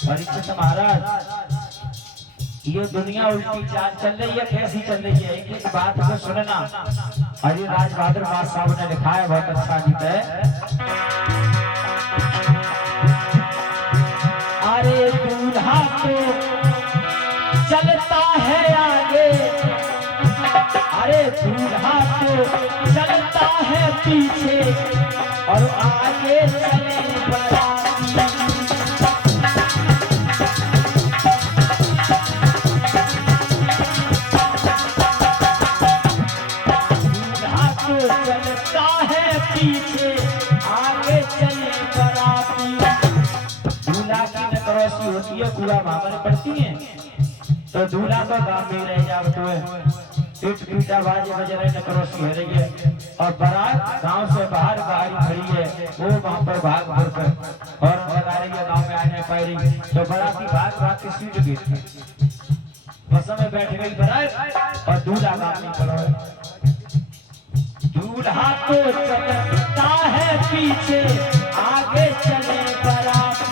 परीक्षित महाराज, ये दुनिया उल्टी चाल चल रही है, कैसी चल रही है? एक एक बात को सुनना। हरि राज बहादुर साहब ने लिखा है, बहुत अच्छा गीत है। अरे दूल्हा तो चलता है आगे, अरे दूल्हा तो चलता है पीछे, और आगे चले बराती। दूल्हा तो चलता है पीछे, आगे चले बराती। दूल्हा की नकरोसी होती है, पूरा मामले पड़ती है, तो दूल्हा तो गाँव में रह जाओ तो पीठ पीटा बाजे बज रहे, नकरोसी हो रही है, और बारात गांव से बाहर गाड़ी खड़ी है, वो वहां पर भाग भर कर और लगा रही है, गांव में आने पाई रही, तो बाराती भाग भाग के सीट गई, बस में बैठ गई बारात, और दूल्हा गांव में खड़ा है। दूल्हा तो चलता है पीछे, आगे चले बाराती।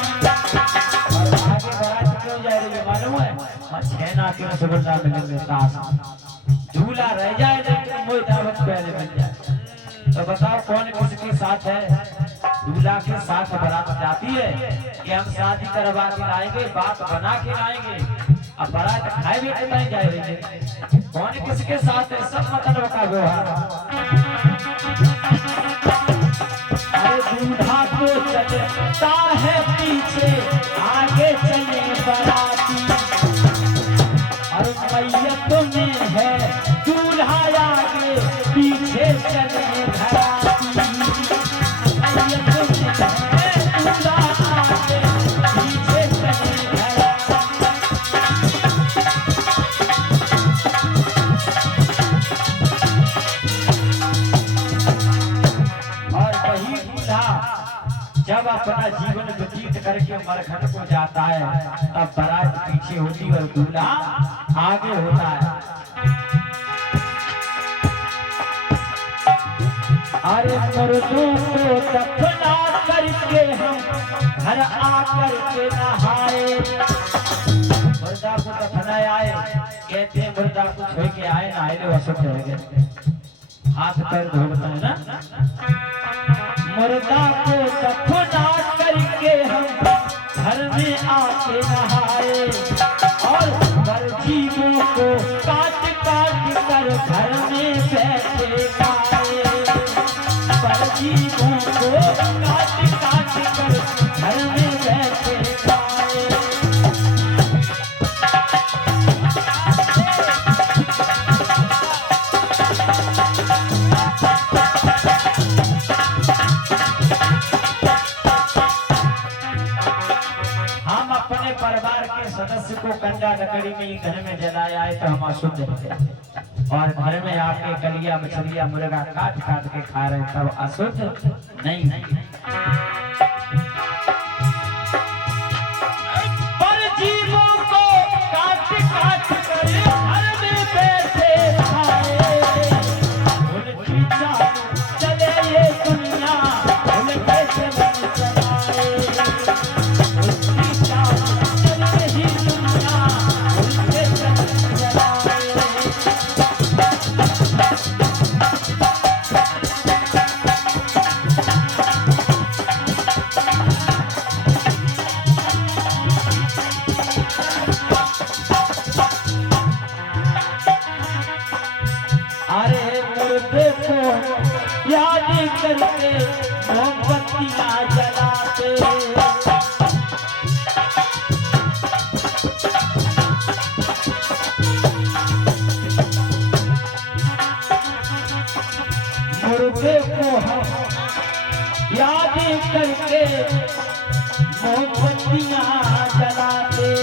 और आगे बारात क्यों जा रही है मालूम है? छेना के रसगुल्ला मिलेंगे, दूल्हा रह जाए लेकिन मोई दावत पहले बन जाए। तो बताओ कौन किसके साथ है? दूल्हा के साथ बारात जाती है कि हम शादी करवा के लाएंगे, बात बना के लाएंगे, अब बारात खाए भी नहीं जा रही है। कौन किसके साथ है? सब मतलब का व्यवहार। अरे दूल्हा तो चलता है पीछे, आगे चले बराती। और मैयत में है दूल्हा आगे, पीछे चले बराती। मैयत में है दूल्हा आगे, पीछे चले बराती। और वही दूल्हा जब अपना जीवन व्यतीत करके मरघट को जाता है, तब बारात पीछे होती और दूल्हा आगे होता है। अरे मर्दों को दफना करके हम घर आकर के नहाए। मुर्दा को दफना आए, कहते हैं मुर्दा को छोड़ के आए, नहाए ले वसुत रह गए, हाथ पैर धोता है ना। मुर्दा को दफना करके हम घर में आके नहाए, और बरजीवों को काट काट कर घर में बैठे गाए। बरजीवों को काट काट कर घर में बैठे गाए। परिवार के सदस्य को कंडा लकड़ी में घर में जलाया है तो हम अशुद्ध हैं, और घर में आके कलिया मछलिया मुर्गा काट काट के खा रहे हैं, तब अशुद्ध नहीं। पर जीवों को काट काट कर घर में बैठे खाए, उनकी चाल चले ये दुनिया, उनके चलन चलाए। अरे मुर्दे को याद करके मोमबत्तियां जलाते। मुर्दे को याद करके मोमबत्तियां जलाते।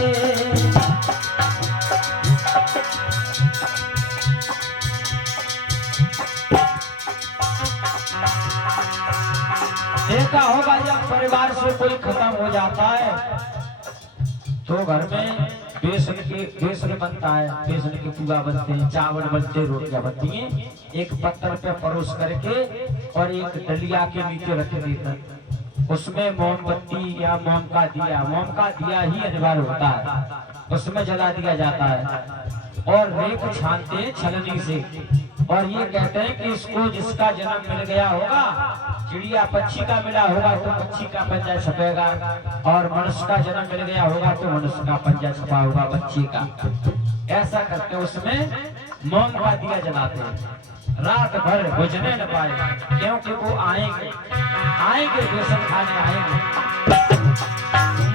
देखा होगा जब परिवार से कोई खत्म हो जाता है तो घर में बेसन बनता है, बेसन के पूजा बनते हैं, चावल बनते हैं, रोटियां बनती हैं। एक पत्थर पे परोस करके और एक डलिया के नीचे रख देता है। उसमें मोमबत्ती या मोम का दिया ही अनिवार्य होता है, उसमें जला दिया जाता है और रेख छानते हैं छलनी से। और ये कहते हैं कि इसको जिसका जन्म मिल गया होगा, चिड़िया पक्षी का मिला होगा तो पक्षी का पंजा छपेगा, और मनुष्य का जन्म मिल गया होगा तो मनुष्य का पंजा छपा होगा पक्षी का। ऐसा करके उसमें मोम का दिया जलाते हैं। रात भर बुझने न पाए, क्योंकि वो आएंगे बेसन खाने आएंगे।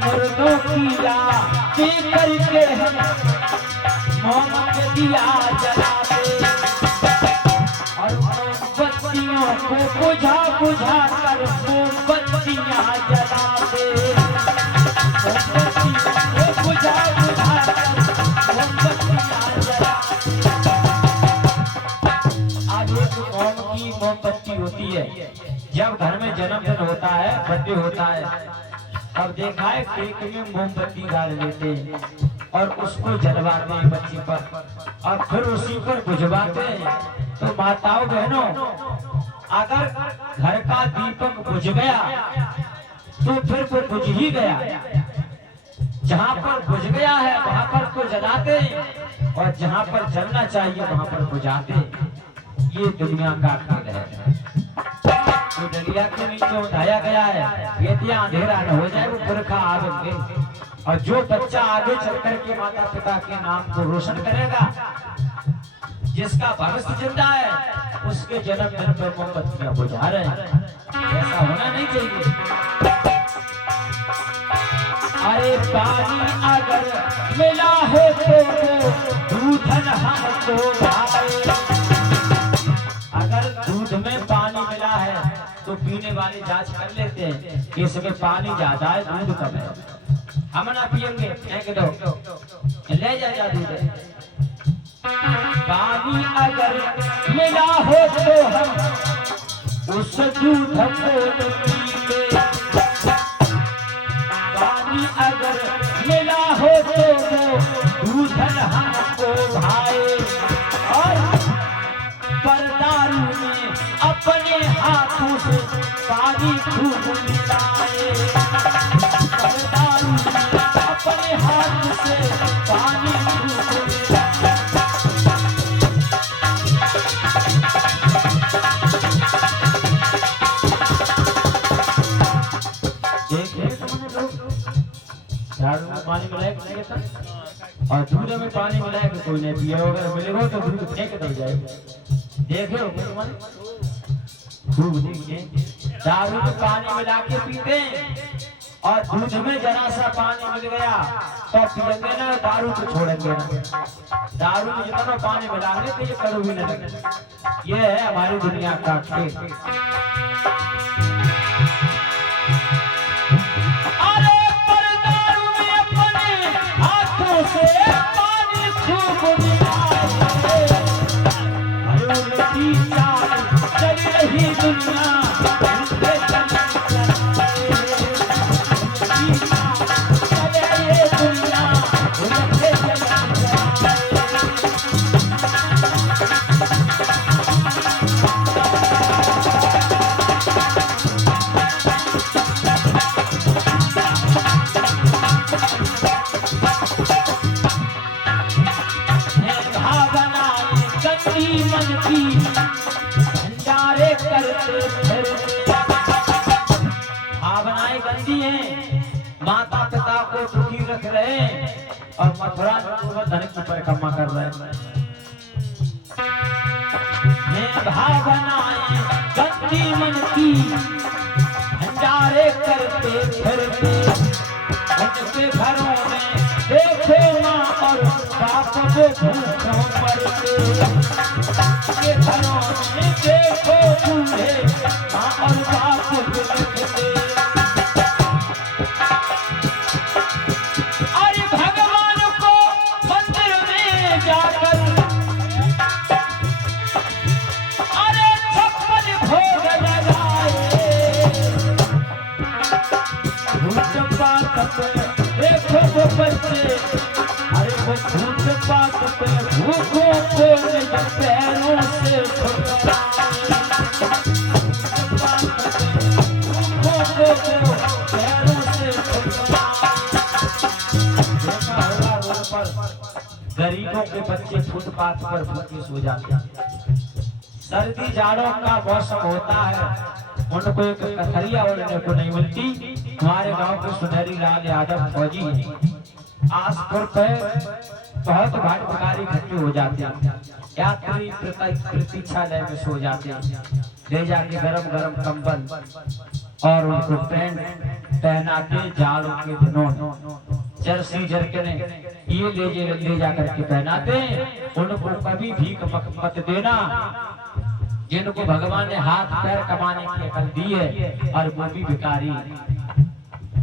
मुर्दों की याद करके हम मोम के दिया जलाते, और मोमबत्तियों को बुझा बुझा कर मोमबत्तियां जलाते, मोमबत्तियों को बुझा बुझा कर मोमबत्तियां जलाते। आज एक मोम की मोमबत्ती होती है, जब घर में जन्मदिन होता है, बर्थडे होता है, अब देखा है केक में मोमबत्ती डाल लेते हैं और उसको जलवाते हैं बच्ची पर, और फिर उसी पर बुझवाते हैं। तो माताओं बहनों, अगर घर का दीपक बुझ गया तो फिर वो बुझ ही गया। जहाँ पर बुझ गया है वहाँ पर तो जलाते हैं, और जहाँ पर जलना चाहिए वहाँ पर बुझाते हैं। ये दुनिया का खेल है। तो डलिया के नीचे उठाया गया है, यदि अंधेरा न हो जाए वो पुरखा आवेंगे, और जो बच्चा आगे चलकर के माता पिता के नाम को रोशन करेगा, जिसका भविष्य जिंदा है, उसके जन्मदिन पर मोमबत्तियां बुझा रहे हैं। ऐसा होना नहीं चाहिए। अरे पानी अगर मिला है तो दूधन हमको आए, अगर दूध में पानी मिला है तो पीने वाले जांच कर लेते हैं कि इसमें पानी ज्यादा है, दूध कम है, हम ना पियेंगे, फेंक दो, ले जा दूध। पानी अगर मिला हो तो हम उस दूध को पीते, पानी अगर मिला हो तो वो दूधन हमको भाए, और पर दारू में अपने हाथों से पानी खूब मिलाए, पर दारू में अपने हाथ से पानी खूब मिलाए। झाड़ू में पानी मिलाएगा और दूध में पानी मिलाएगा, कोई नहीं पिया होगा, मिलेगा तो दूध फेंक दे जाएगा। देखे हो खूब देखिए, दारू में पानी मिला के पीते और दूध में जरा सा पानी मिल गया तो पियेंगे ना, दारू को छोड़ेंगे ना। दारू में जितना पानी मिलाएंगे तो ये करो भी नहीं। ये है हमारी दुनिया का खेल। अरे पर दारू में अपने हाथों से पानी खूब मिलाए, चल रही दुनिया भावनाएं गंदी हैं, माता पिता को दुखी रख रहे हैं और मथुरा में धन की परिक्रमा कर रहे हैं। भावनाएं गंदी मन की भंडारे करते फिरते, उनके घरों में देखो माँ और बाप को भूखों पड़ते, उनके घरों में देखो बूढ़े माँ और बाप को लिखते। अरे भगवान को मंदिर में जाकर अरे 56 भोग लगाए, भूत पात पे देखो वो बच्चे, अरे वो भूत पात पे भूखों को निज पैरों से ठुकराए, भूत पात पे भूखों को गरीबों के बच्चे फुटपाथ पर भूखे सो जाते हैं। सर्दी जाड़ों का मौसम होता है, उनको एक कथरिया ओढ़ने को नहीं मिलती। हमारे गांव के सुनहरी लाल यादव फौजी हैं, आसपुर पे बहुत भारी भिखारी इकट्ठे हो जाते हैं, यात्री प्रतीक्षालय में सो जाते हैं। ले जाके गरम गरम कंबल और उनको पैंट पहनाते, जाड़ों के दिनों जर्सी जरकने ये ले जा करके पहनाते। उनको कभी भीख मत देना, जिनको भगवान ने हाथ पैर कमाने की अकल दी है और वो भी भिखारी,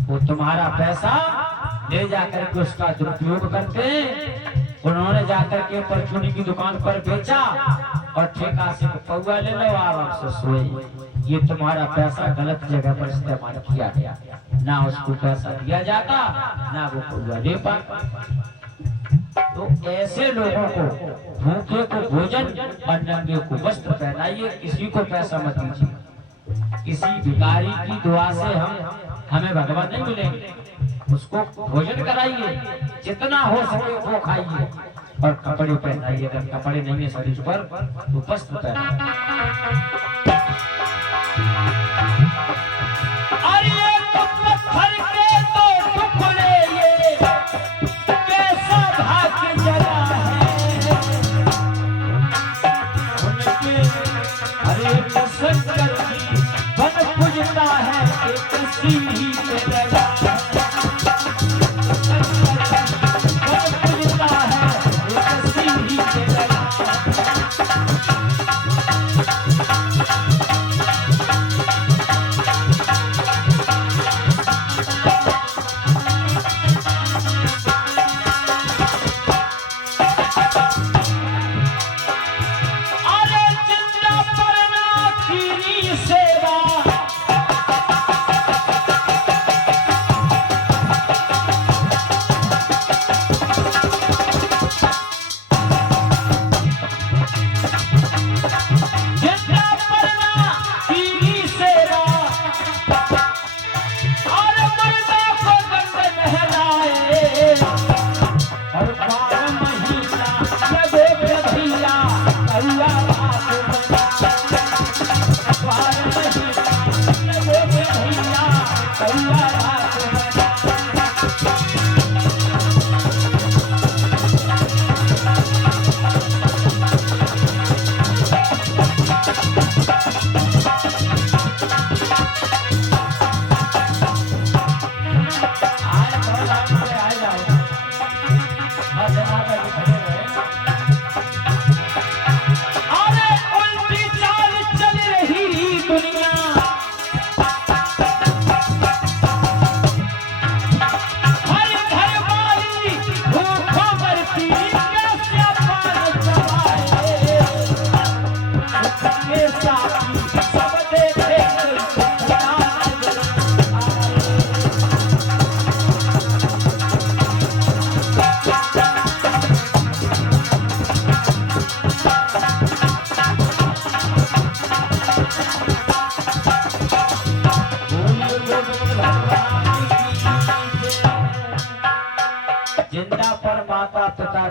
वो तुम्हारा पैसा ले जाकर के उसका दुरुपयोग करते। उन्होंने जाकर के परचूनी की दुकान पर बेचा और ठेका से पौवा ले लो, आराम से सोए। ये तुम्हारा पैसा गलत जगह पर इस्तेमाल किया गया, ना उसको पैसा दिया जाता ना वो पौवा ले पाता। तो ऐसे लोगों को भूखे को भोजन और नंगे को वस्त्र पहनाइए, किसी को पैसा मत दीजिए। किसी भिखारी की दुआ से हमें भगवान नहीं मिलेंगे, उसको भोजन कराइए, जितना हो सके वो खाइए और कपड़े पहनाइए। अगर कपड़े नहीं है शरीर पर तो वस्त्र पहनाइए।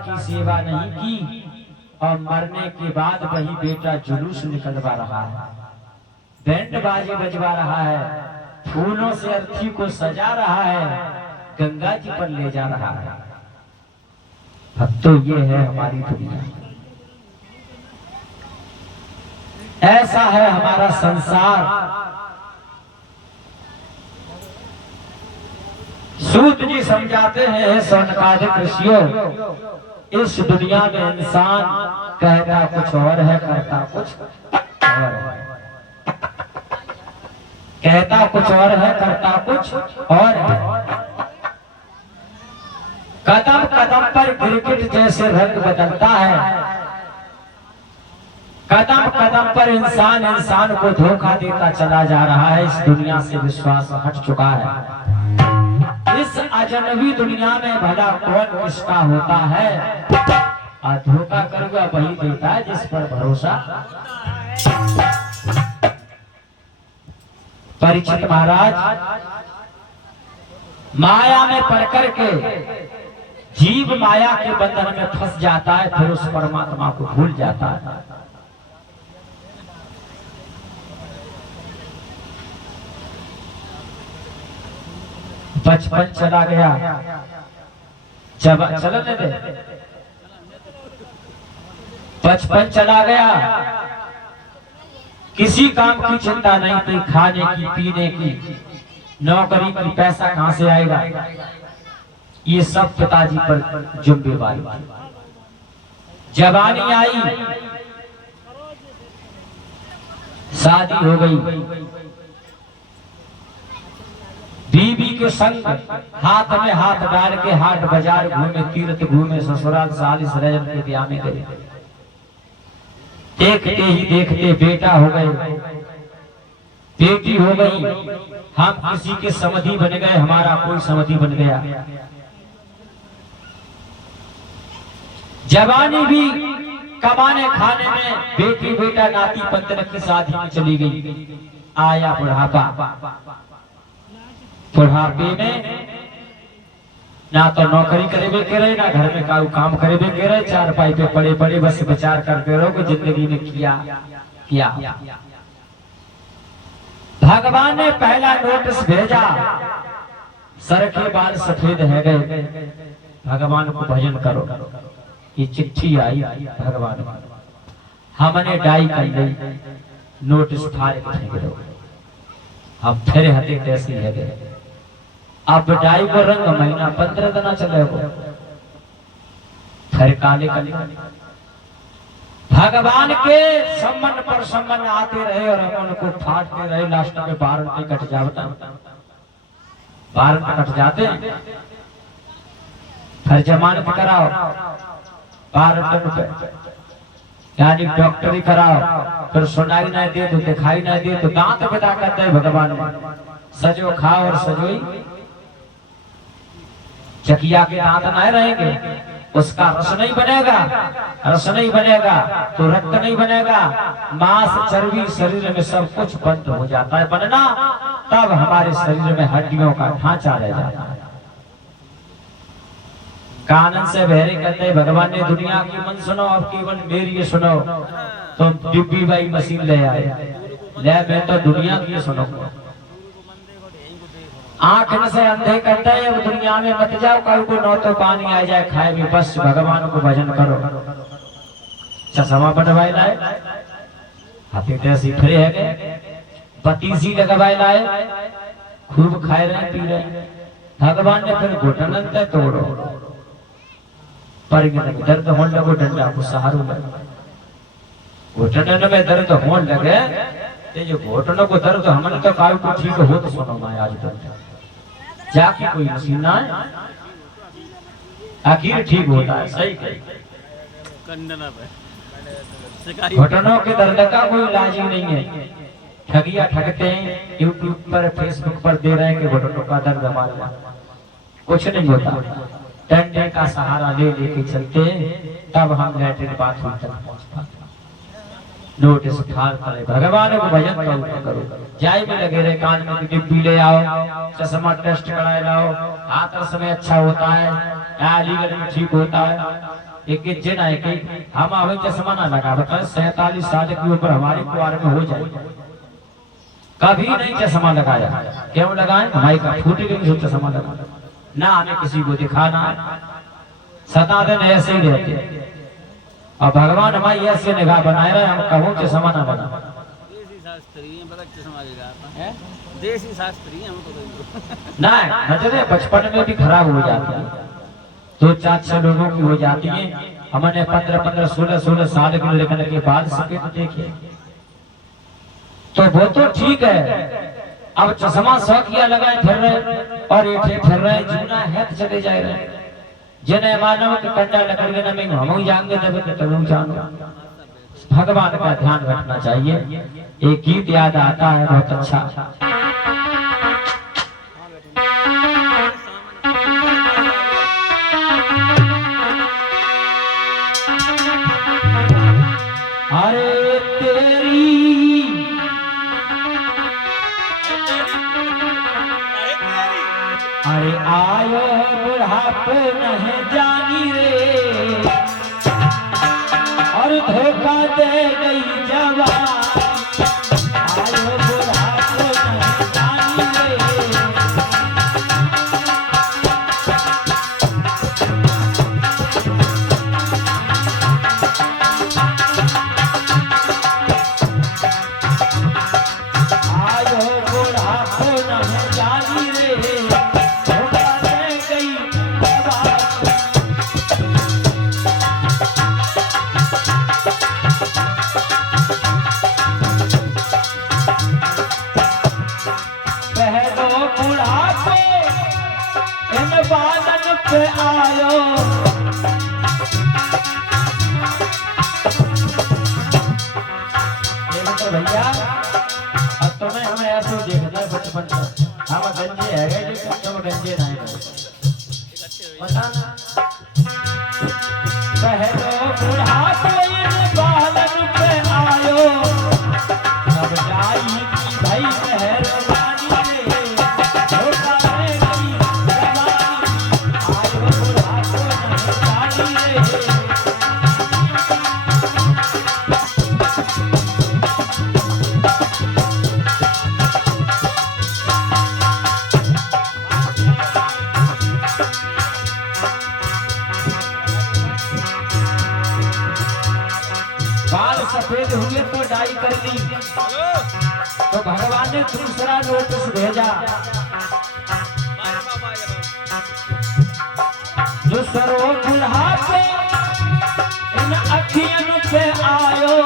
की सेवा नहीं की और मरने के बाद वही बेटा जुलूस निकलवा रहा है, बैंड बाजे बजवा रहा है, फूलों से अर्थी को सजा रहा है, गंगा जी पर ले जा रहा है। अब तो ये है हमारी दुनिया, ऐसा है हमारा संसार। सूत जी समझाते हैं सौनकादिक ऋषियों, इस दुनिया में इंसान कहता कुछ और है, करता कुछ और है। कहता कुछ और है, करता कुछ और है। कदम कदम पर गिरगिट जैसे रंग बदलता है, कदम कदम पर इंसान इंसान को धोखा देता चला जा रहा है। इस दुनिया से विश्वास हट चुका है। इस अजनबी दुनिया में भला कौन किसका होता है, और धोखा करूंगा वही देता है जिस पर भरोसा। परीक्षित महाराज माया में पड़ करके जीव माया के बंधन में फंस जाता है, फिर उस परमात्मा को भूल जाता है। बचपन चला गया, जब चलने दे, बचपन चला गया, किसी काम की चिंता नहीं थी, खाने की, पीने की, नौकरी की, पैसा कहां से आएगा, ये सब पिताजी पर जिम्मेवारी थी। जवानी आई, शादी हो गई, बीवी के संग हाथ में हाथ डाल के हाट बाजार घूमे, तीर्थ घूमे, ससुराल सालिस रजन के ब्याह में गए। देखते ही देखते बेटा हो गए, बेटी हो गई, हम किसी के समधि बन गए, हमारा कोई समधि बन गया। जवानी भी कमाने खाने में, बेटी बेटा नाती पंतन की शादी में चली गई। आया बुढ़ापा, बुढ़ापे में ना तो नौकरी करे करे, ना घर में काम करे करे, चार पाई पे पड़े पड़े बस विचार करते रहो कि जिंदगी में किया क्या। भगवान ने पहला नोटिस भेजा, सर के बाल सफेद है गए, भगवान को भजन करो। ये चिट्ठी आई भगवान, हमने डाई कर ली, नोटिस फाड़ के हम फिर हते तैसी है गए। अब डाई को रंग महीना 15 दिन चले हो, फिर काले काले भगवान के सम्मान पर सम्मान आते रहे और हम उनको फाटते रहे। लास्ट में 12 कट जाता, 12 कट जाते, फिर जमानत कराओ 12 रुपए, यानी डॉक्टरी कराओ, फिर सुनाई ना दे तो दिखाई ना दे तो दांत पिता करते है भगवान। सजो खाओ और सजोई, चकिया के दांत नहीं रहेंगे, उसका रस नहीं बनेगा, रस नहीं बनेगा तो रक्त नहीं बनेगा, मांस चर्बी शरीर में सब कुछ बंद हो जाता है बनना, तब हमारे शरीर में हड्डियों का ढांचा रह जाता है। कानन से बहरे कहते भगवान ने दुनिया की मन सुनो, अब केवल मेरी सुनो। तो डिब्बी बाई मशीन ले आए, ले मैं तो दुनिया की सुनो। आंख से अंधे करते हैं, अब दुनिया में मत जाओ, कल को नौ तो पानी आ जाए खाए भी, बस भगवान को भजन करो। चश्मा बनवाए लाए, हाथी तैसी फिर है गए, पतीसी लगवाए लाए, खूब खाए रहे पी रहे। भगवान ने फिर घुटन तय तोड़ो, पर दर्द होने लगो, डंडा को सहारो लगे, घुटन में दर्द होने लगे, ये जो घुटनों को दर्द हमने तो काल को ठीक हो तो सुनो मैं आज तक जाके कोई मशीन ना है, आखिर ठीक होता है। सही घुटनों के दर्द का कोई इलाज ही नहीं है। ठगिया ठगते हैं, यूट्यूब पर फेसबुक पर दे रहे हैं कि घुटनों का दर्द हमारा, कुछ नहीं होता। डंडे का सहारा ले लेके चलते हैं, तब हम लैट्रिन बाथरूम तक पहुंच पाते। नोटिस ठार करे, भगवान को भजन करो, जाय में लगे रहे, कान में डिब्बी ले आओ, चश्मा टेस्ट कराए लाओ, हाथ समय अच्छा होता है, अलीगढ़ में ठीक होता है। एक जिन है कि हम अभी चश्मा ना लगा, बताए 47 साल के ऊपर हमारे कुआर में हो जाए, कभी नहीं चश्मा लगाया। क्यों लगाए? हमारी का फूटी गई चश्मा लगा ना, हमें किसी को दिखाना, 7 दिन ऐसे ही रहते। और भगवान हमारी ऐसे निगाह बनाए रहे, हम कहूँ चश्मा ना बना। देसी शास्त्री हमको ना नजरें बचपन में भी खराब हो जाती है, 2-4 लोगों की हो जाती है। हमने 15-15, 16-16 साल के लेकर के बाद सके देखिए, तो वो तो ठीक है। अब चश्मा शौकिया लगाए फिर रहे और एठे फिर रहे, जीना है तो चले जा रहे। जिन्हें मानव के कंडा लकड़ी न में हम जाएंगे तब जानो। भगवान का ध्यान रखना चाहिए। एक गीत याद आता है बहुत अच्छा, अरे तेरी अरे आयो बुढ़ापो नहीं जानी रे और धोखा दे गई जवानी। आयो बुढ़ापो नहीं जानी रे आयो बुढ़ापो नहीं जानी रे धोखा दे गई जवानी। पहलो बुढ़ापे इन बादन पे आयो देखो तो भैया अब तुम्हें हमें ऐसे देखना है बचपन से हम गंजे है गए जो तुम गंजे नहीं हो पता ना। पहलो बुढ़ापे इन बादन पे आयो सब जाई की भाई मेहरबानी रे धोखा दे गई जवानी। आयो बुढ़ापो नहीं जानी रे बाल सफेद हुए तो डाई कर ली तो भगवान ने दूसरा नोटिस भेजा जो सरो बुढ़ापे इन अखियन पे आयो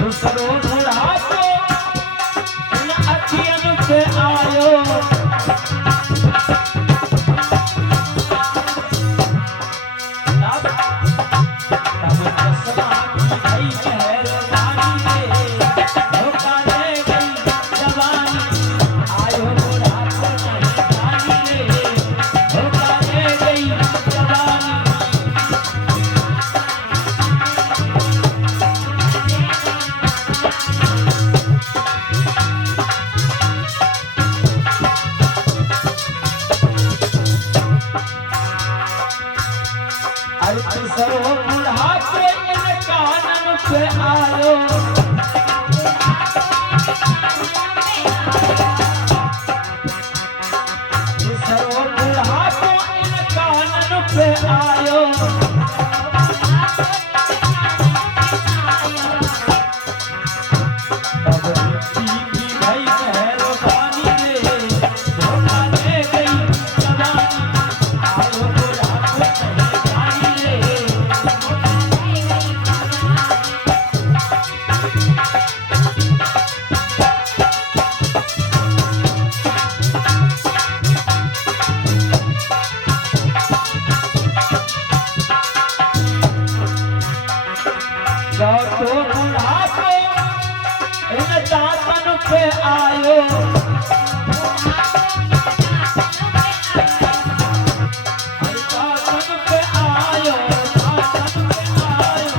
जो सरो बुढ़ापे इन अखियन पे आयो सरो बुढ़ापे इन कानन पे आयो सरो बुढ़ापे इन कानन पे आयो तब मिट्टी की भाई मेहरबानी रे धोखा दे गई जवानी। आयो बुढ़ापो नहीं जानी रे जाओ तो बुढ़ापे इन दातन पे आयो दातन पे आयो दातन पे आयो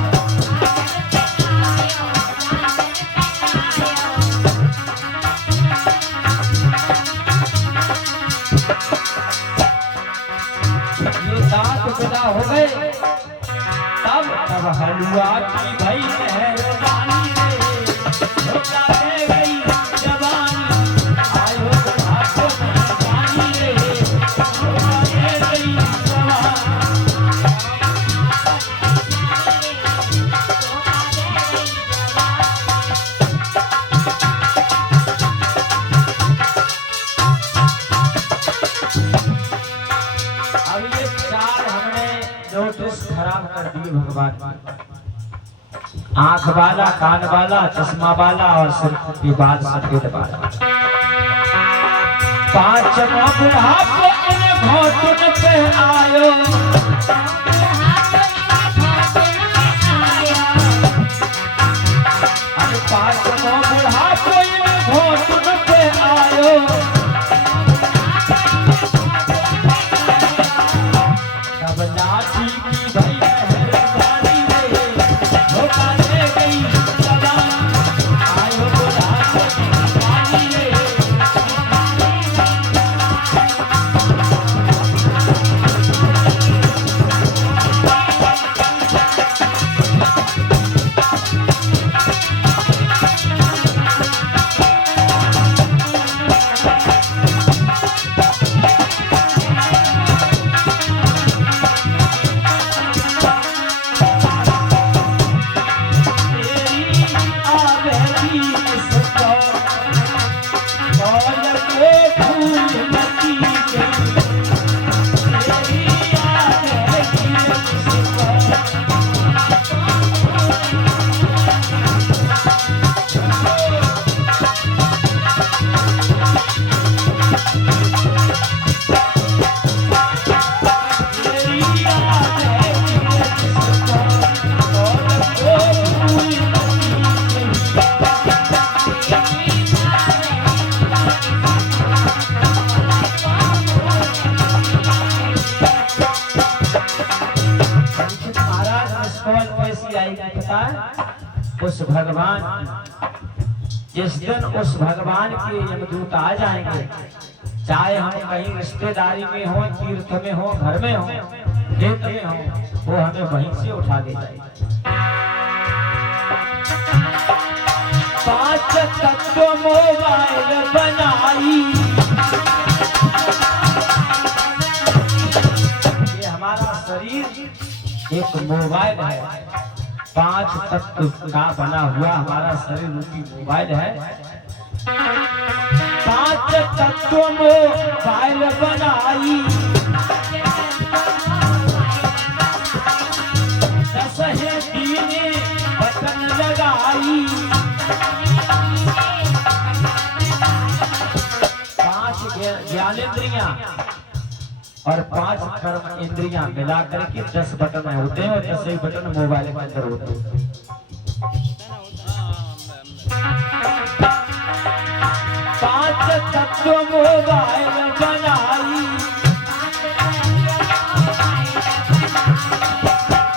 ये दांत पैदा हो गए तब हलवा की भाई मेहरबानी रे धोखा दे गई जवानी। आयो बुढ़ापो नहीं जानी रे धोखा दे गई जवानी। अब ये चार हमने नोटिस खराब कर दिए भगवान। आंख वाला, कान वाला, चश्मा वाला और सिर के बाल सफेद वाला। पांचवा बुढ़ापे इन घोटन पे आयो अरे पांचवा बुढ़ापे इन घोटन पे आयो तब लाठी की भाई मेहरबानी रे धोखा दे गई जवानी। आयो बुढ़ा उस भगवान जिस दिन उस भगवान के यमदूत आ जाएंगे, चाहे हम कहीं रिश्तेदारी में हो, तीर्थ में हो, घर में हो, खेत में हो, वो हमें वहीं से उठा ले जाएंगे। 5 तत्व मोबाइल बनाई, ये हमारा शरीर एक मोबाइल है। 5 तत्व का बना हुआ हमारा शरीर रूपी मोबाइल है। 5 तत्व मोबाइल बनाई, 10 है दीने बटन लगाई। 5 ज्ञानेंद्रियां और 5 कर्म इंद्रियां मिलाकर के 10 बटन होते हैं, और 10 ही बटन मोबाइल के अंदर होते हैं। 5 तत्व मोबाइल बनाई,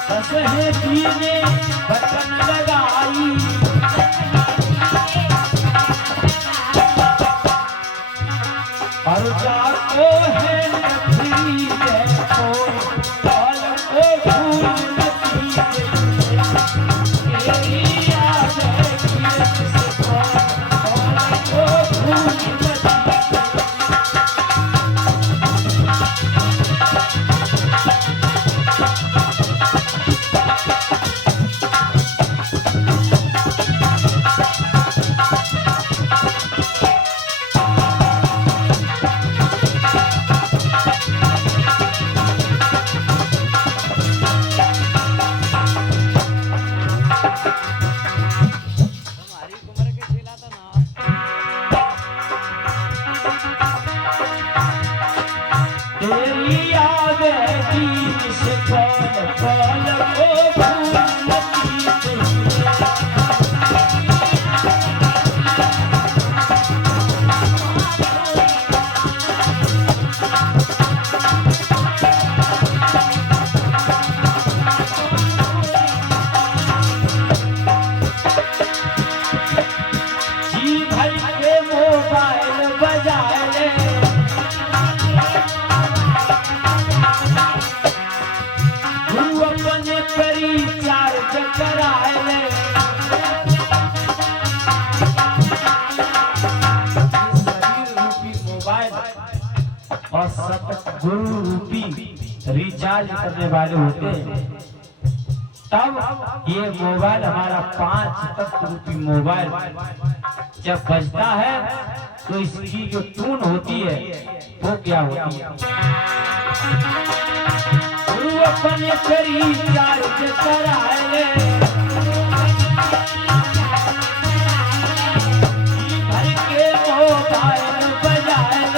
10 है दीने बटन लगाई। और जाको है और सतगुरु रूपी रिचार्ज करने वाले होते हैं। तब ये मोबाइल हमारा 5 तत्व रूपी मोबाइल जब बजता है तो इसकी जो टून होती है वो क्या होती है? गुरु अपने रिचार्ज कराए, भर के मोबाइल बजाए,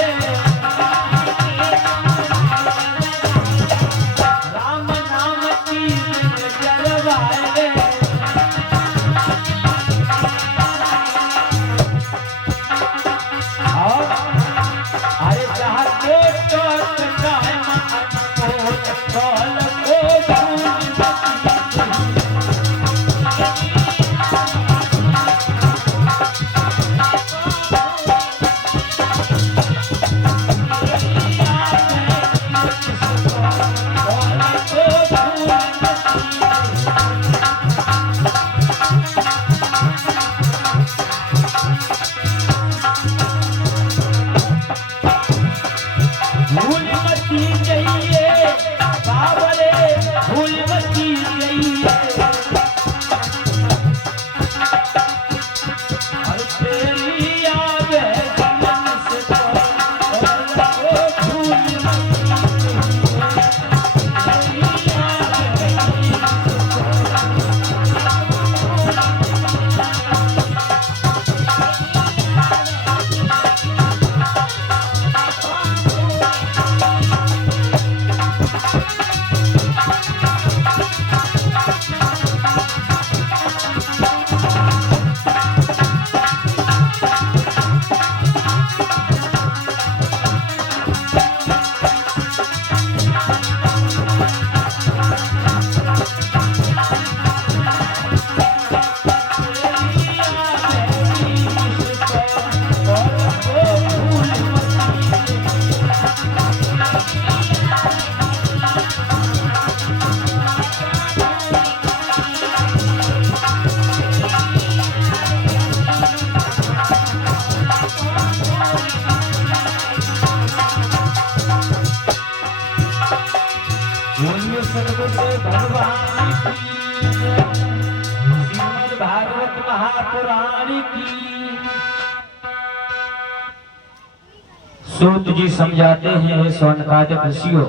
सूत जी समझाते हैं हे सौनकादिक ऋषियों,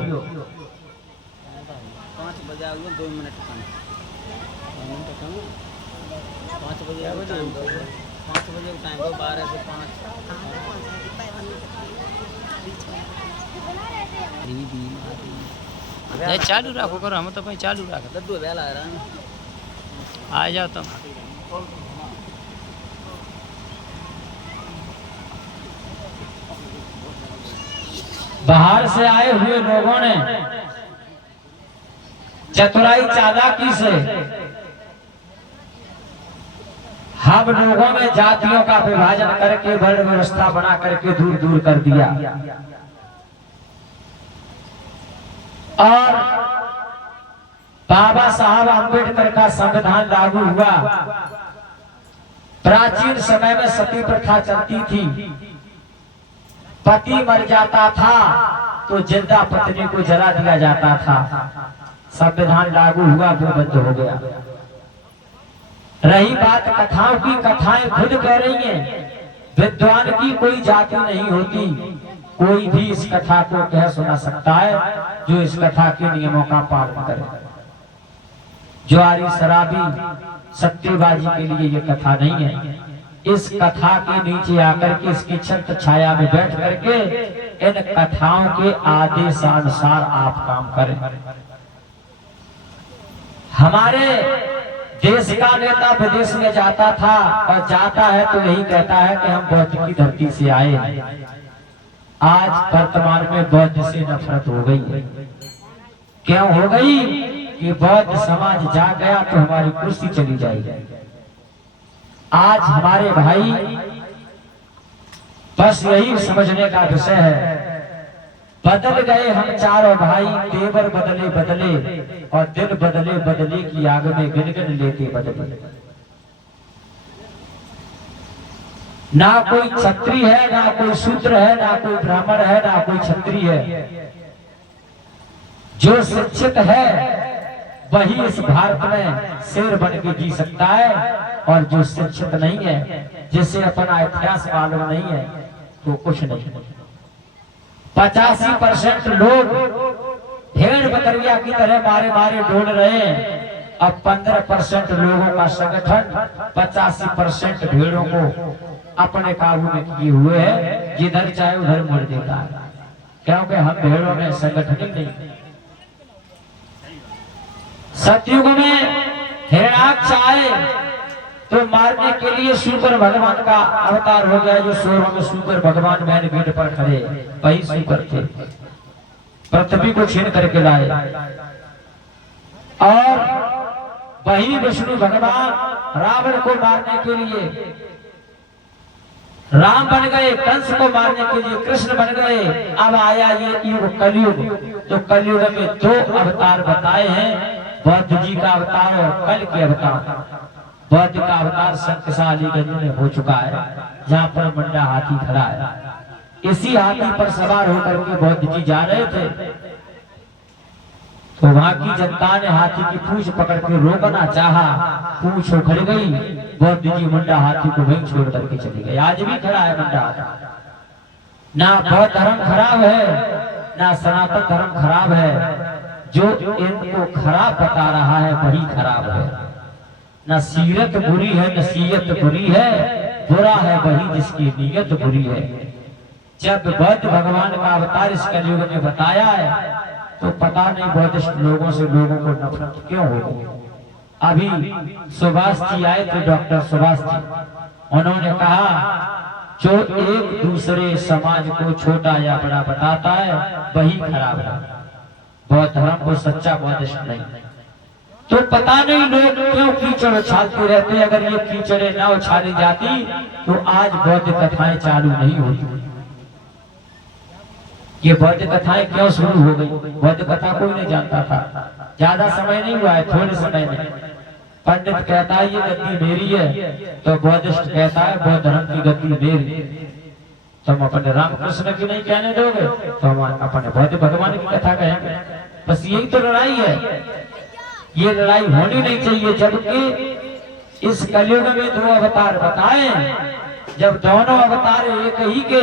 5 बजे आऊँगा, 2 मिनट कम। 5 बजे टाइम दो, 5 बजे टाइम दो, 12 से 5। चालू राखो करो, हम तो भाई चालू राखो। लड्डू वेला आ रहा है ना। आ जाओ तुम। बाहर से आए हुए लोगों ने चतुराई चालाकी से हम लोगों में जातियों का विभाजन करके वर्ण व्यवस्था बना करके दूर दूर कर दिया। और बाबा साहब अम्बेडकर का संविधान लागू हुआ। प्राचीन समय में सती प्रथा चलती थी, पति मर जाता था तो जिंदा पत्नी को जला दिया जाता था। संविधान लागू हुआ, वो बंद हो गया। रही बात कथाओं की, कथाएं खुद कह रही हैं, विद्वान की कोई जाति नहीं होती, कोई भी इस कथा को कह सुना सकता है जो इस कथा के नियमों का पालन करे। जुआरी शराबी सट्टेबाजी के लिए ये कथा नहीं है। इस कथा के नीचे आकर के, इसकी छत्र छाया में बैठ करके इन कथाओं के आदेशानुसार आप काम करें। हमारे देश का नेता विदेश में जाता था और जाता है तो यही कहता है कि हम बौद्ध की धरती से आए। आज वर्तमान में बौद्ध से नफरत हो गई है। क्यों हो गई? कि बौद्ध समाज जा गया तो हमारी कुर्सी चली जाएगी। आज हमारे भाई बस यही समझने का विषय है, बदल गए हम चारों भाई, तेवर बदले बदले और दिल बदले बदले की आग में गिनगिन लेते बदले। ना कोई क्षत्रिय है, ना कोई शूद्र है, ना कोई ब्राह्मण है, ना कोई क्षत्रिय है। जो शिक्षित है वही इस भारत में शेर बन के जी सकता है, और जो शिक्षित नहीं है, जिसे अपना इतिहास मालूम नहीं है, तो कुछ नहीं। 85% लोग भेड़ बकरिया की तरह मारे मारे ढूंढ रहे हैं। अब 15% लोगों का संगठन 85% भेड़ों को अपने काबू में किए हुए है, जिधर चाहे उधर मोड़ देता है, क्योंकि हम भेड़ों में संगठन नहीं। सतयुग में हिरण्याक्ष आए तो मारने के लिए शुकर भगवान का अवतार हो गया। जो सोरों में शुकर भगवान मैन पीठ पर खड़े, वही शुकर थे, पृथ्वी को छीन करके लाए। और वही विष्णु भगवान रावण को मारने के लिए राम बन गए, कंस को मारने के लिए कृष्ण बन गए। अब आया ये युग कलयुग, तो कलयुग में 2 अवतार बताए हैं, बौद्ध जी का अवतार और कल के अवतार। बौद्ध का अवतार शक्तिशालीगंज में हो चुका है, जहाँ पर मुंडा हाथी खड़ा है। इसी हाथी पर सवार होकर के बौद्ध जी जा रहे थे, तो वहां की जनता ने हाथी की पूंछ पकड़ के रोकना चाहा, पूंछ उखड़ गई। बौद्ध जी मुंडा हाथी को वहीं छोड़ करके चले गए। आज भी खड़ा है मुंडा हाथी। ना बौद्ध धर्म खराब है, ना सनातन धर्म खराब है, जो इनको खराब बता रहा है वही खराब है। न सीरत बुरी है, नसीहत बुरी है, बुरा है वही जिसकी नीयत बुरी है। जब बौद्ध भगवान का अवतार इस कलयुग में बताया है, तो पता नहीं बौद्धिस्ट लोगों से लोगों को नफरत क्यों हो गई। अभी सुभाष जी आए थे, डॉक्टर सुभाष जी, उन्होंने कहा जो एक दूसरे समाज को छोटा या बड़ा बताता है वही खराब है, बौद्ध धर्म को सच्चा बौद्धिस्ट नहीं। तो पता नहीं लोग क्यों कीचड़ उछालते रहते। अगर ये कीचड़े ना उछाली जाती तो आज बौद्ध कथाएं चालू नहीं होती। ये बौद्ध कथाएं क्यों शुरू हो गई? बौद्ध कथा कोई नहीं जानता था, ज्यादा समय नहीं हुआ है, थोड़े समय में। पंडित कहता है ये गद्दी मेरी है, तो बौद्धिस्ट कहता है बौद्ध धर्म की गद्दी मेरी। तुम अपने रामकृष्ण की नहीं कहने दोगे तो हम अपने बौद्ध भगवान की कथा कहेंगे। बस यही तो लड़ाई है। ये लड़ाई होनी नहीं चाहिए। जबकि इस कलयुग में 2 अवतार बताए, जब दोनों अवतार एक ही के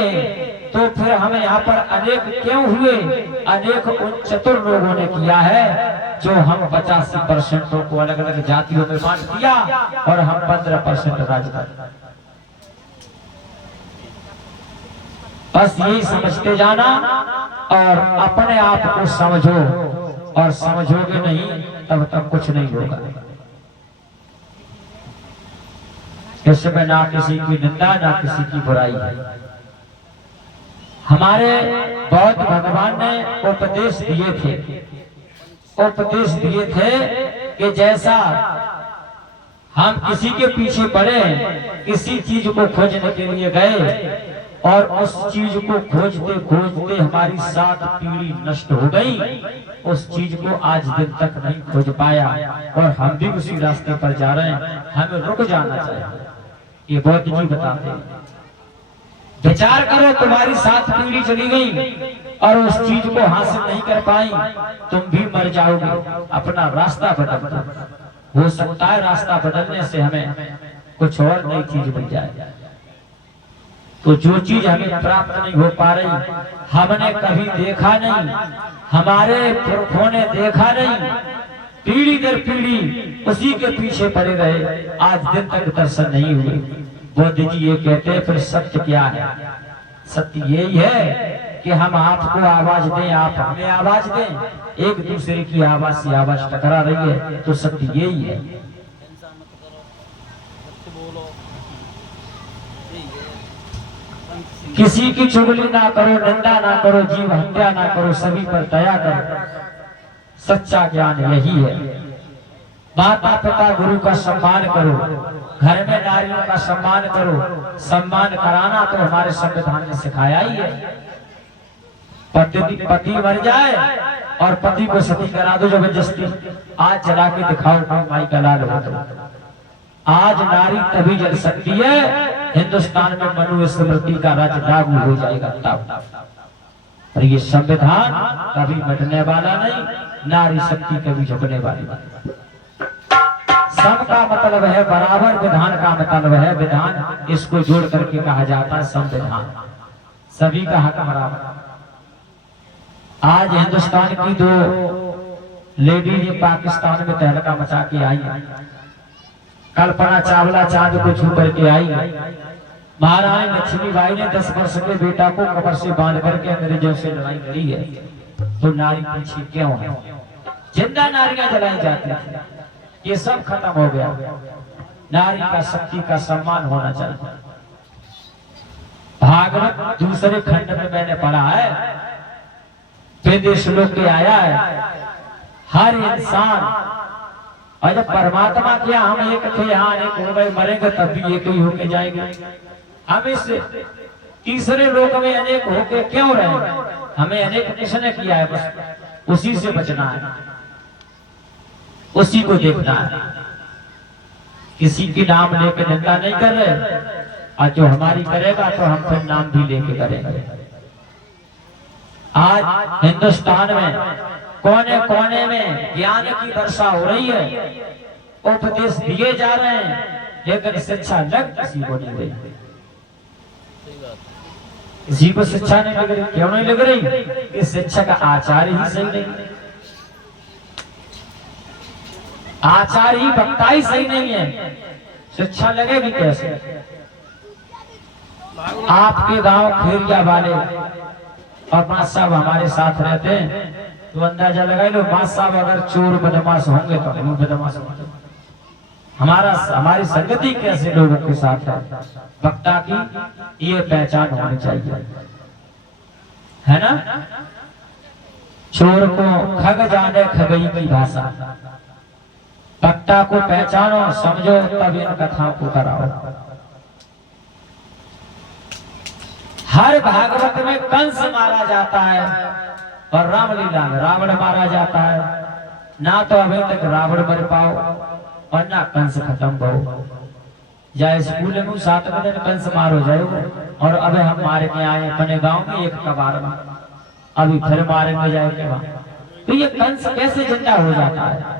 तो फिर हमें यहाँ पर अनेक क्यों हुए? अनेक उन चतुर लोगों ने किया है जो हम 85% को अलग अलग जातियों में बांट दिया और हम 15% राज कर। बस यही समझते जाना और अपने आप को समझो, और समझोगे नहीं तब तक कुछ नहीं होगा। इसमें ना किसी की निंदा ना किसी की बुराई है। हमारे बौद्ध भगवान ने उपदेश दिए थे कि जैसा हम किसी के पीछे पड़े, किसी चीज को खोजने के लिए गए और उस चीज को खोजते खोजते हमारी 7 पीढ़ी नष्ट हो गई, उस चीज को आज दिन तक नहीं खोज पाया और हम भी उसी रास्ते पर जा रहे हैं। हमें रुक जाना चाहिए। ये बौद्ध जी बताते हैं। विचार करो, तुम्हारी 7 पीढ़ी चली गई और उस चीज को हासिल नहीं कर पाई, तुम भी मर जाओगे। अपना रास्ता बदल दो। हो सकता है रास्ता बदलने से हमें कुछ और नई चीज मिल जाए। तो जो चीज हमें प्राप्त नहीं हो पा रही, हमने कभी देखा नहीं, हमारे पुरखों ने देखा नहीं, पीढ़ी दर पीढ़ी उसी के पीछे पड़े रहे, आज दिन तक दर्शन नहीं हुए। बौद्ध जी ये कहते हैं फिर सत्य क्या है? सत्य यही है कि हम आपको आवाज दें, आप हमें आवाज दें, एक दूसरे की आवाज से आवाज टकरा रही है, तो सत्य यही है। किसी की चुगली ना करो, निंदा ना करो, जीव हत्या ना करो, सभी पर दया करो। सच्चा ज्ञान यही है। माता पिता गुरु का सम्मान करो, घर में नारियों का सम्मान करो। सम्मान कराना तो हमारे संविधान ने सिखाया ही है। पति मर जाए और पति को सती करा दो जबरदस्ती, आज जला के दिखाओ माई का लाल हो तो। आज नारी तभी जल सकती है हिंदुस्तान में मनुस्मृति का राज लागू हो जाएगा तब। और ये संविधान कभी मिटने वाला नहीं, नारी शक्ति कभी झुकने वाली नहीं। सब का मतलब है बराबर, विधान का मतलब है विधान। इसको जोड़ करके कहा जाता है संविधान। सभी का हक बराबर। आज हिंदुस्तान की 2 लेडीज पाकिस्तान में तहलका मचा के आई। कल्पना चावला चांद को छू करके आई। महारानी लक्ष्मीबाई ने 10 वर्ष के बेटा को कमर से बांध करके अंग्रेजों से लड़ाई लड़ी है। तो नारी पीछे क्यों है? जिंदा नारियां जलाई जाती है, ये सब खत्म हो गया। नारी का शक्ति का सम्मान होना चाहिए। भागवत दूसरे खंड में मैंने पढ़ा है, विदेश लोग के आया है। हर इंसान, और जब परमात्मा क्या हम एक थे, यहाँ अनेक हो गए, मरेंगे तब भी एक ही होके जाएंगे। हम इस तीसरे लोक में अनेक होके क्यों रहे? हमें अनेक किसने किया है, बस उसी से बचना है, उसी को देखना है। किसी की नाम लेके निंदा नहीं कर रहे, और जो हमारी करेगा तो हम फिर नाम भी लेके करेंगे। आज हिंदुस्तान में कोने कोने में ज्ञान की वर्षा हो रही है, उपदेश दिए जा रहे हैं, लेकिन शिक्षा लग किसी को नहीं रही। किसी को शिक्षा नहीं लग रही। क्यों नहीं लग रही? कि शिक्षा का आचार्य ही सही नहीं, आचार्य ही वक्ता ही सही नहीं है, शिक्षा लगेगी कैसे? आपके गांव खेरिया वाले और मां साहब हमारे साथ रहते हैं, तो अंदाजा लगा लो मां साहब अगर चोर बदमाश होंगे तो हम बदमाश होंगे। हमारी संगति कैसे लोगों के साथ है, वक्ता की ये पहचान होनी चाहिए, है ना? चोर को खग जाने खगई की भाषा, वक्ता को पहचानो, समझो, तब इन कथाओं को कराओ। हर भागवत में कंस मारा जाता है और रामलीला में रावण मारा जाता है। ना तो अभी तक रावण मर पाओ और ना कंस खत्म हो जाए। स्कूल में 7वें दिन कंस मारो जाए, और अबे हम मारे के आए अपने गांव में एक कबार में, अभी फिर मारेंगे जाएंगे वहां। तो ये कंस कैसे जिंदा हो जाता है?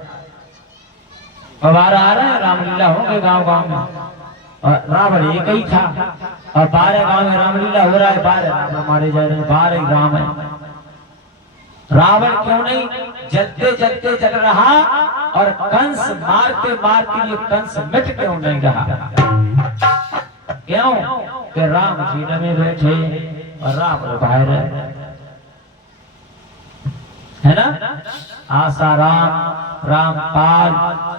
कबार आ रहे हैं, रामलीला होंगे गांव गांव में, और रावण एक ही था और 12 गांव में रामलीला हो रहा है, 12 रावण मारे जा रहे हैं, 12 राम है। रावण क्यों नहीं जलते जलते जल रहा, और कंस मारते मारते ये कंस मिट क्यों नहीं रहा? क्यों कि राम जी में बैठे और रावण बाहर है ना। आशा राम, रामपाल,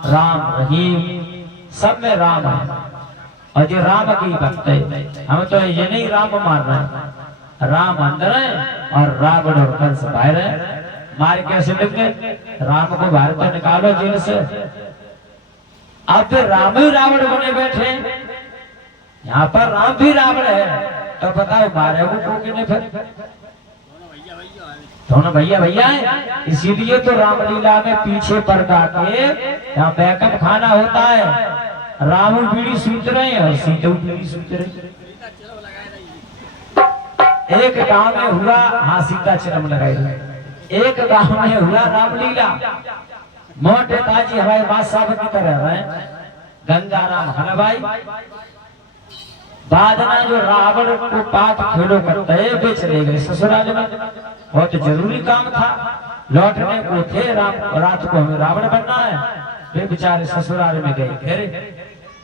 राम रहीम, सब में राम है। और जो राम की भक्त है, हम तो ये नहीं राम मार रहे हैं, राम अंदर है और रावण और कंस बाहर है। मार कैसे लग गए? राम को बाहर तो निकालो जेल से। अब तो राम ही रावण बने बैठे, यहाँ पर राम भी रावण है, तो बताओ मारे को किने? फिर दोनों भैया भैया है। इसीलिए तो रामलीला में पीछे पर्दा के यहाँ बैकअप खाना होता है। राम बीड़ी सूत रहे हैं और सीता बीड़ी सूत रहे। एक गांव में हुआ, हाँ सीता चिरम लगाई, एक गांव में हुआ रामलीला। मोटे ताजी हमारे बात साहब की तरह है, गंगाराम हलवाई बादना जो रावण को पाप खेलो करते वे चले गए ससुराल में। बहुत जरूरी काम था, लौटने को थे, रात को हमें रावण बनना है। वे बेचारे ससुराल में गए, फिर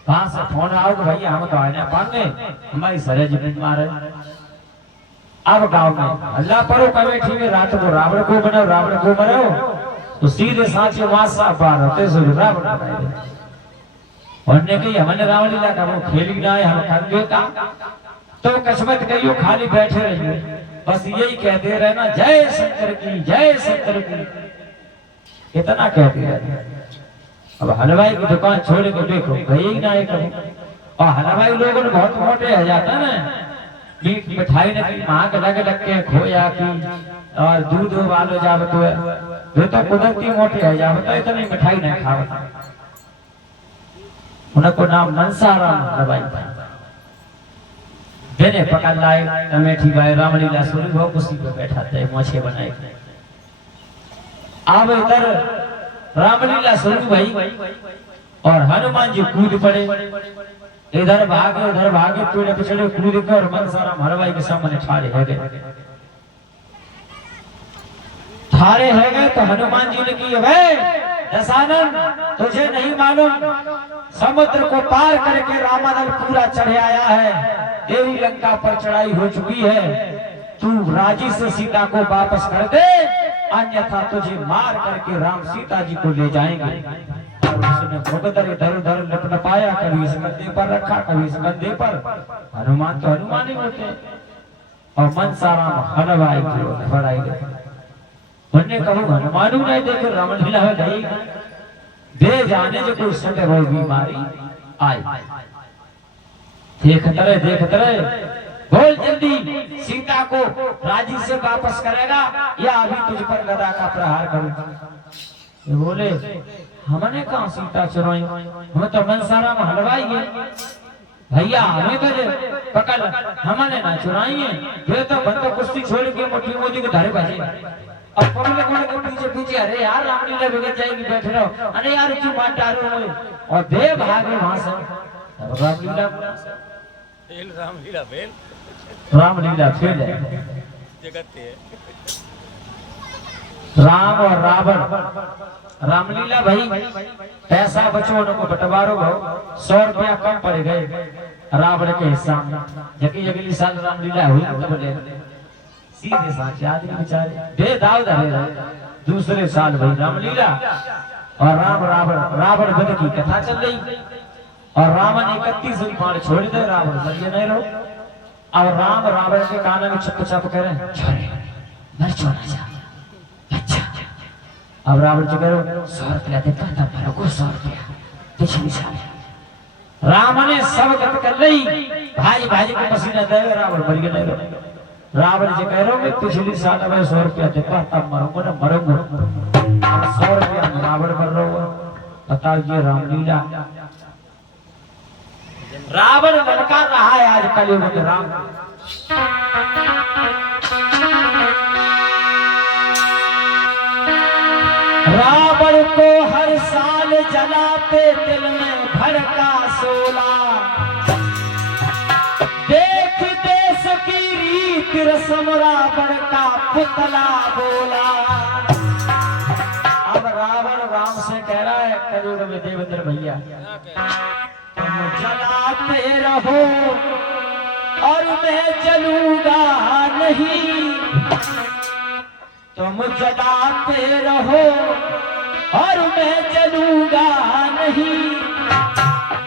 वहां से फोन आओ कि भैया हम तो आने पाएंगे, हमारी सरे जमीन मारे। अब गांव में अल्लाह परो कमेटी में रात को रावण को बनाओ, रावण को बनाओ, तो सीधे सांचे मासा पार होते सो रावण बनाए। उन्होंने कही हमने रामलीला का वो खेली ना है, हम करेंगे का तो किस्मत कहियो खाली बैठे रहिए, बस यही कहते रहे ना, जय शंकर की, जय शंकर की, इतना कहते रहे। अब हलवाई की दुकान छोड़ के देखो गई ना एक, और हलवाई लोगों ने बहुत मोटे हो जाता ना, मीठ मिठाई ने की माँ के लगे लग के खोया की और दूध वालो जावत हुए, वे तो कुदरती मोटे हो जावत, इतनी मिठाई नहीं खावत। उनको नाम मनसाराम हलवाई था। बेने पकड़ लाए कमेटी भाई रामलीला शुरू हो, कुर्सी पे बैठा थे, मोछे बनाए। अब इधर रामलीला शुरू भई और हनुमान जी कूद पड़े, इधर भागे उधर भागे, पेड़ पिछड़े कूद के और मनसाराम हलवाई के सामने ठाड़े है गए। ठाड़े है गए तो हनुमान जी ने की, वे दशानन तुझे नहीं मालूम, समुद्र को पार करके रामादल पूरा चढ़े आया है, देवी लंका पर चढ़ाई हो चुकी है, तू राजी से सीता को वापस कर दे, अन्यथा तुझे मार करके राम सीता जी को ले जाएंगे। और उसने भुगदर इधर उधर लपलपाया, कभी इस कंधे पर रखा, कभी इस कंधे पर। हनुमान तो हनुमान ही होते, और मनसाराम हलवाई की बड़ाई उन्हें कहूँ हनुमानू नहीं देखे रामलीला में गई, दे जाने जो कोई सटे वो बीमारी आई। देख तरे बोल जल्दी, सीता को राजी से वापस करेगा या अभी तुझ पर गदा का प्रहार करूं? बोले हमने कहा सीता चुराई, हम तो मनसाराम हलवाई है भैया, हमें पकड़, हमने ना चुराई है। वे तो बंद कुश्ती छोड़ के मुट्ठी मोदी के धारे बजे। अब कौन के पीछे पीछे, अरे यार रामलीला बिगड़ जाएगी, बैठ रहो, अरे यार क्यों मार डालो, और दे भागे वहां से। Ramlila fail, Ramlila fail, Ramlila fail है। राम और रावण रामलीला भाई, पैसा बचो उनको बंटवारो भाव, 100 रुपया कम पड़ गए रावण के हिस्सा में। जबकि अगली साल रामलीला हुई तो बोले सीधे साचे आदमी बेचारे बेदाव रहे। दूसरे साल भाई रामलीला और रावण वध की कथा चल रही, और रावण 31 बाण छोड़ दे, रावण मरिए नहीं रहो। और राम रावण के कान में छप छप करे, मर छोड़ा जा। अच्छा, अब रावण जी करो 100 रुपया देता था, पर को 100 रुपया पिछली साल राम ने सब गत कर रही, भाई भाई को पसीना दे, रावण मरिए नहीं रहो। रावण जी कह रहा हूँ पिछली साल मैं 100 रुपया देता तब मरूंगा ना, मरूंगा 100 रुपया रावण कर रहा हूँ। बताओ ये रामलीला, रावण ललका रहा है आज कलयुग में राम। रावण को हर साल जलाते दिल में भड़का सोला, देख रसम रावण का पुतला बोला। अब रावण राम से कह रहा है, कलयुग में देवेंद्र भैया तुम जलाते रहो और मैं जलूंगा नहीं, तुम जलाते रहो और मैं जलूंगा नहीं,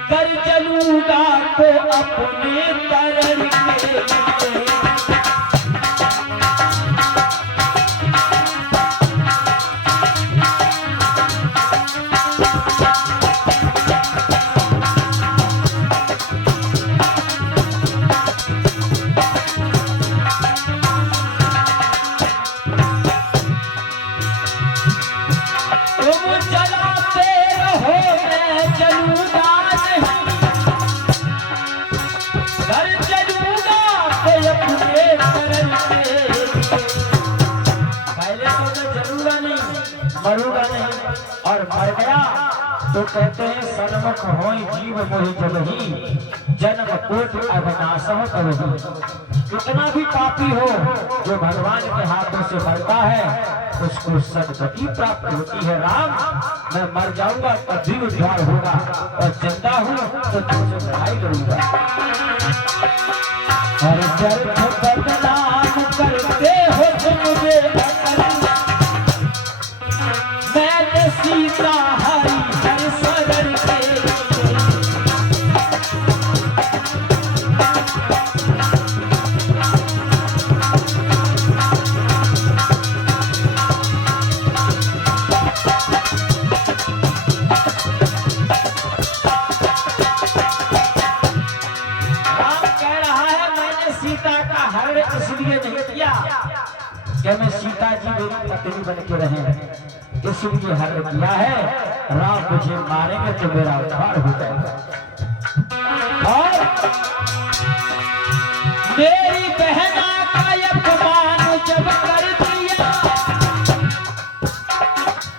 कर जलूंगा तो अपने तरण के। मरूंगा नहीं और मर गया तो कहते हैं सन्मुख होई जीव मोहि जबहि, जन्म कोटि अविनाशः कबहि। कितना भी पापी हो जो भगवान के हाथों से मरता है उसको सदगति प्राप्त होती है। राम मैं मर जाऊंगा तब भी उद्धार होगा और जिंदा हूँ तो तुमसे लड़ाई करूंगा। और व्यर्थ बदनाम करते हो तुम मुझे, मैं सीता हरि हर शरण के। इसलिए नहीं किया कि मैं सीता जी मेरी पत्नी बन के रहे, इसलिए हर किया है राम मुझे मारेंगे तो मेरा उद्धार हो जाएगा। और मेरी बहना का अपमान जब कर दिया,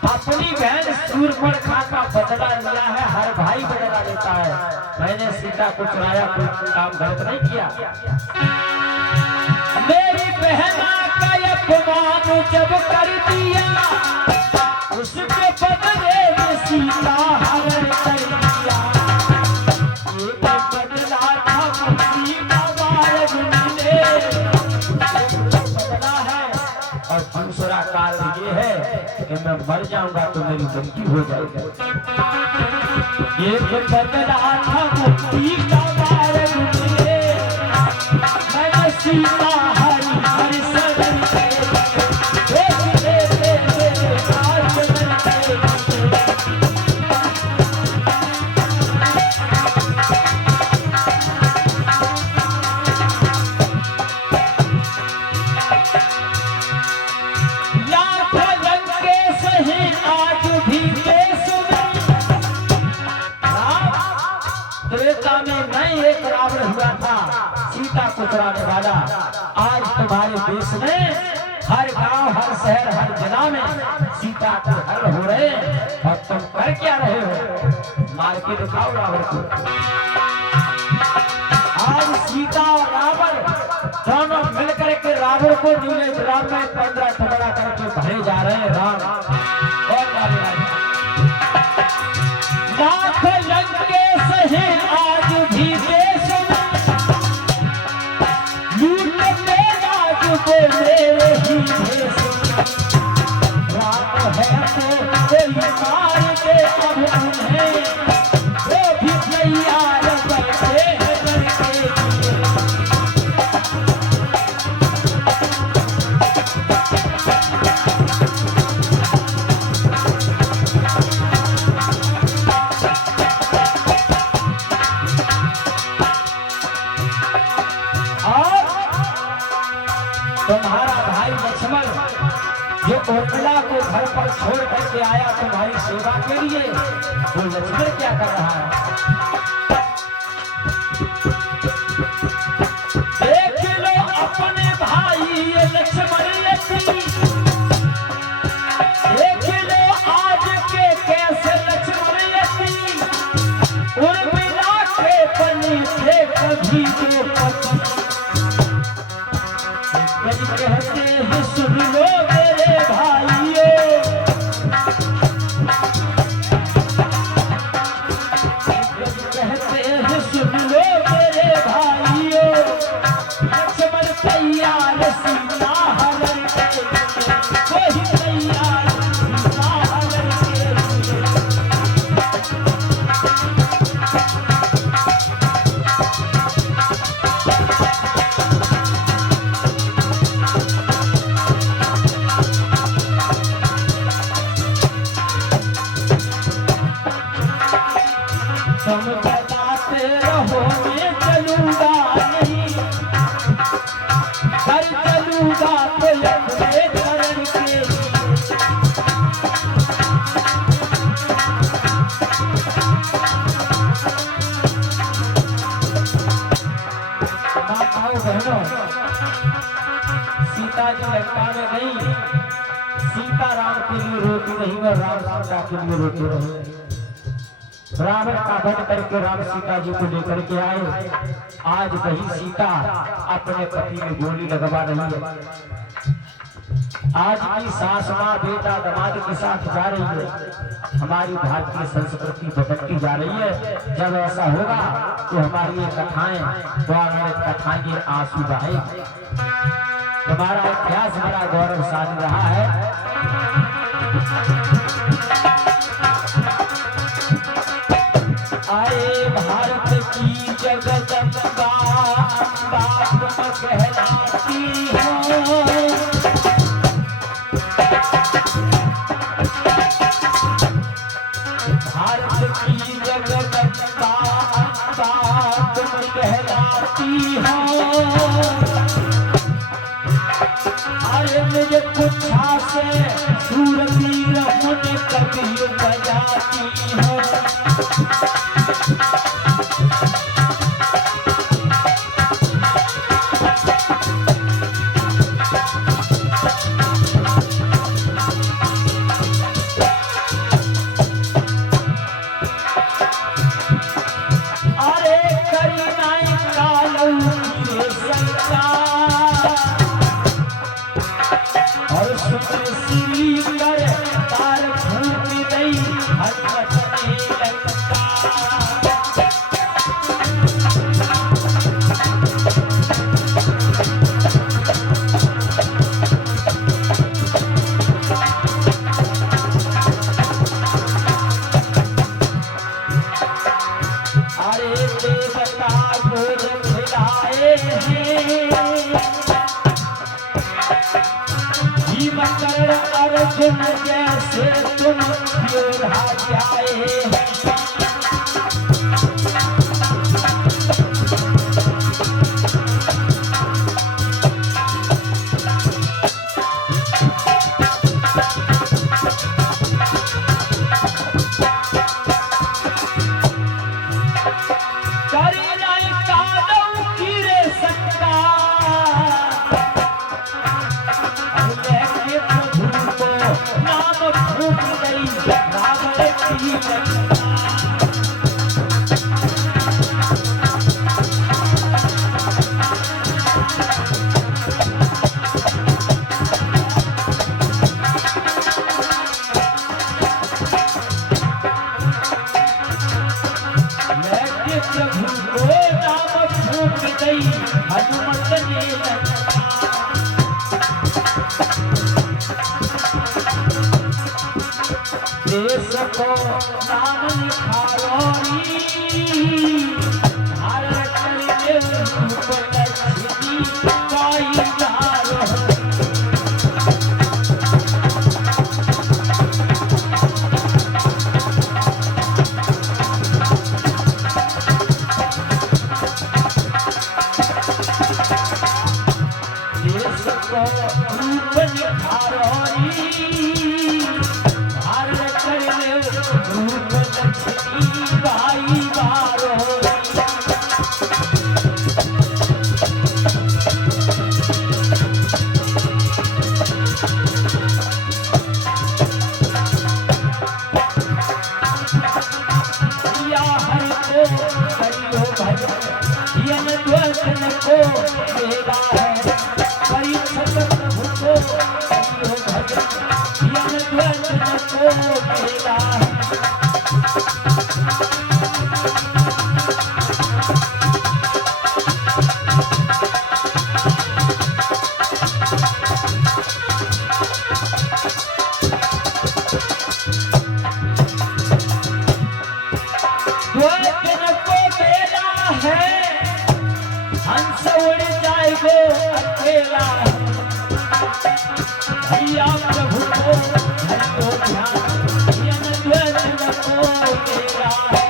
अपनी बहन सूर्पणखा का बदला लिया है, हर भाई बदला लेता है। मैंने सीता को चुराया, कोई काम गलत नहीं किया। मेरी बहना का अपमान जब कर दिया, उसके बदले में सीता हरण कर दिया। एक बदला था मुक्ति का मार्ग मिले, बदला है और दूसरा कारण ये है कि मैं मर जाऊंगा तो मेरी मृत्यु हो जाएगी। एक बदला था मुक्ति का मार्ग मिले, मैं सीता चुराने वाला। आज तुम्हारे देश में हर गांव, हर शहर, हर जिला में सीता के हरण हो रहे और तुम कर क्या रहे हो? मार के दिखाओ रावण को। आज सीता और रावण दोनों मिलकर के रावण को नीले ग्राम में 15 टुकड़ा करके भरे जा रहे हैं। राम और लाख लंके सहे आज भी देश में, मेरे ही भेष रात है तो कोई मार दे अब उन्हें, वो भी तैयार बैठे हैं लड़के। तुम्हारा भाई लक्ष्मण जो उर्मिला को घर पर छोड़ करके आया तुम्हारी सेवा के लिए, वो लक्ष्मण क्या कर रहा है? देख लो अपने भाई ये लक्ष्मण यति, देख लो आज के कैसे लक्ष्मण यति, उर्मिला के बनी थे कभी जो पति। कहते हैं सुन लो मेरे भाइयों, कहते हैं सुन लो मेरे भाइयों, लक्ष्मण तैयार सीता हरण के लिए, वही तैयार सीता हरण के लिए। तुम बताते रहो मैं चलूंगा नहीं, कर चलूंगा तो अपने चरण के। माताओं बहनों, सीता जी लंका में गई, सीता राम के लिए रोती नहीं और राम सीता के लिए रोते रहे। रावण का वध करके राम सीता जी को लेकर के आए। आज वही सीता अपने पति में गोली लगवा रही है। आज की सास माँ बेटा दामाद के साथ जा रही है। हमारी भारतीय संस्कृति भटकती जा रही है। जब ऐसा होगा तो हमारी ये कथाएं कथाएं के आंसू बहेंगे। हमारा इतिहास बड़ा गौरवशाली रहा है। आए भारत की जगदम्बा, अम्बा तुम कहलाती हो। भारत की जगदम्बा, अम्बा तुम कहलाती हो। अरे मुझे कुछा से सूरवीर मुझे कभी बजाती हो। अरे करीनाई कालू की संका और सुन सिली कर तार भूत नहीं हटने लगता। अरे देवता गोद खिलाए हैं, भीमकर्ण अर्जुन जैसे तुम योद्धा जाए हैं। करीनाई कालू की रे संका, लेके प्रभु को नाम फूट गई रावण की लंका। लेके प्रभु को नाम फूट गई हनुमत ने लंका। देश को नाम लिखारोनी, भारत करने रूप लक्ष्मी गाई जारो। देश को रूप लिखारोनी, भारत करने रूप लक्ष्मी गाई बारो। या हर को करियो भजन, यन द्वसन को देगा है। परीक्षित केला है भैया प्रभु को धर को ध्यान ये ध्वज को केला है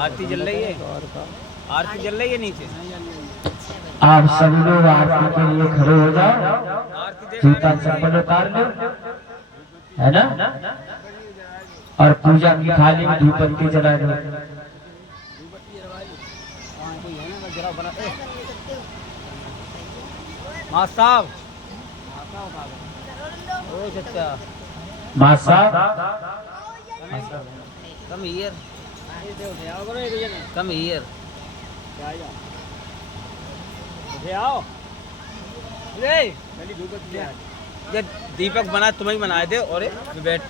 आरती जल रही है आरती जल रही है नीचे आप सब लोग आरती के लिए खड़े हो जाओ जूता चप्पल उतार लो है ना और पूजा की थाली में धूप बत्ती जला दो माँ साहब ओ चचा माँ साहब कम हियर कम हियर ये दीपक बना तुम्हें ही बनाए थे और बैठ